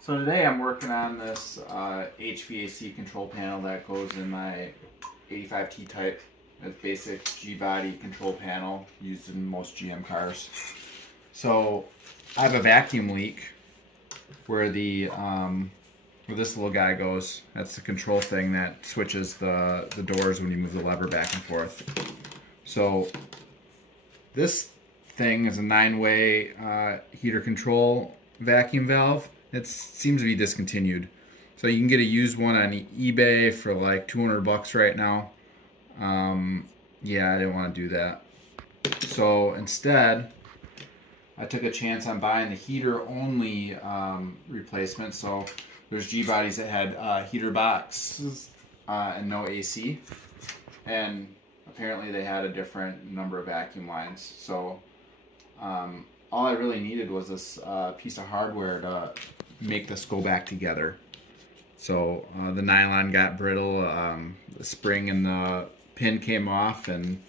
So today I'm working on this HVAC control panel that goes in my 85T type. It's basic Gbody control panel used in most GM cars. So I have a vacuum leak where the where this little guy goes. That's the control thing that switches the doors when you move the lever back and forth. So this thing is a 9-way heater control vacuum valve. It seems to be discontinued. So you can get a used one on eBay for like 200 bucks right now. Yeah, I didn't want to do that. So instead, I took a chance on buying the heater only replacement. So there's Gbodies that had heater boxes and no AC. And apparently they had a different number of vacuum lines. So all I really needed was this piece of hardware to make this go back together. So the nylon got brittle, the spring and the pin came off, and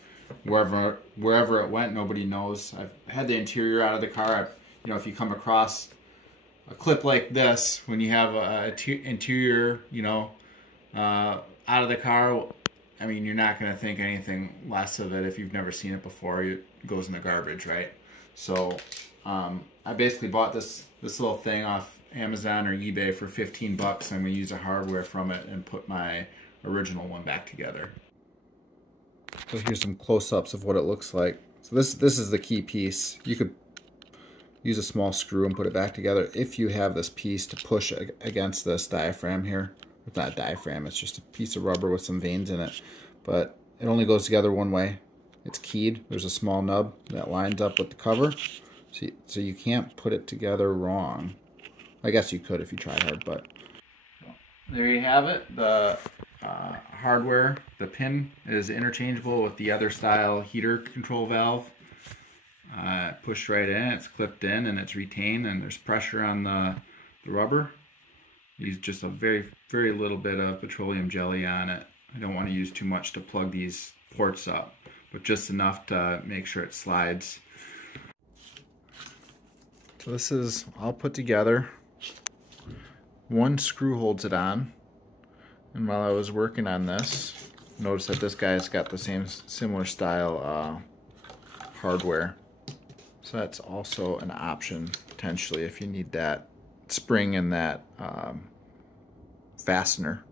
wherever it went, nobody knows. I've had the interior out of the car. You know, if you come across a clip like this, when you have a interior, you know, out of the car, I mean, you're not going to think anything less of it. If you've never seen it before, it goes in the garbage, right? So I basically bought this little thing off Amazon or eBay for 15 bucks. I'm going to use the hardware from it and put my original one back together. So here's some close-ups of what it looks like. So this is the key piece. You could use a small screw and put it back together if you have this piece to push against this diaphragm here. It's not a diaphragm, it's just a piece of rubber with some veins in it. But it only goes together one way. It's keyed. There's a small nub that lines up with the cover. So you can't put it together wrong. I guess you could if you tried hard, but there you have it. The hardware, the pin is interchangeable with the other style heater control valve. Pushed right in, it's clipped in, and it's retained, and there's pressure on the rubber. Use just a very little bit of petroleum jelly on it. I don't want to use too much to plug these ports up, but just enough to make sure it slides. So this is all put together. One screw holds it on, and while I was working on this, notice that this guy's got the similar style hardware. So that's also an option potentially if you need that spring and that fastener.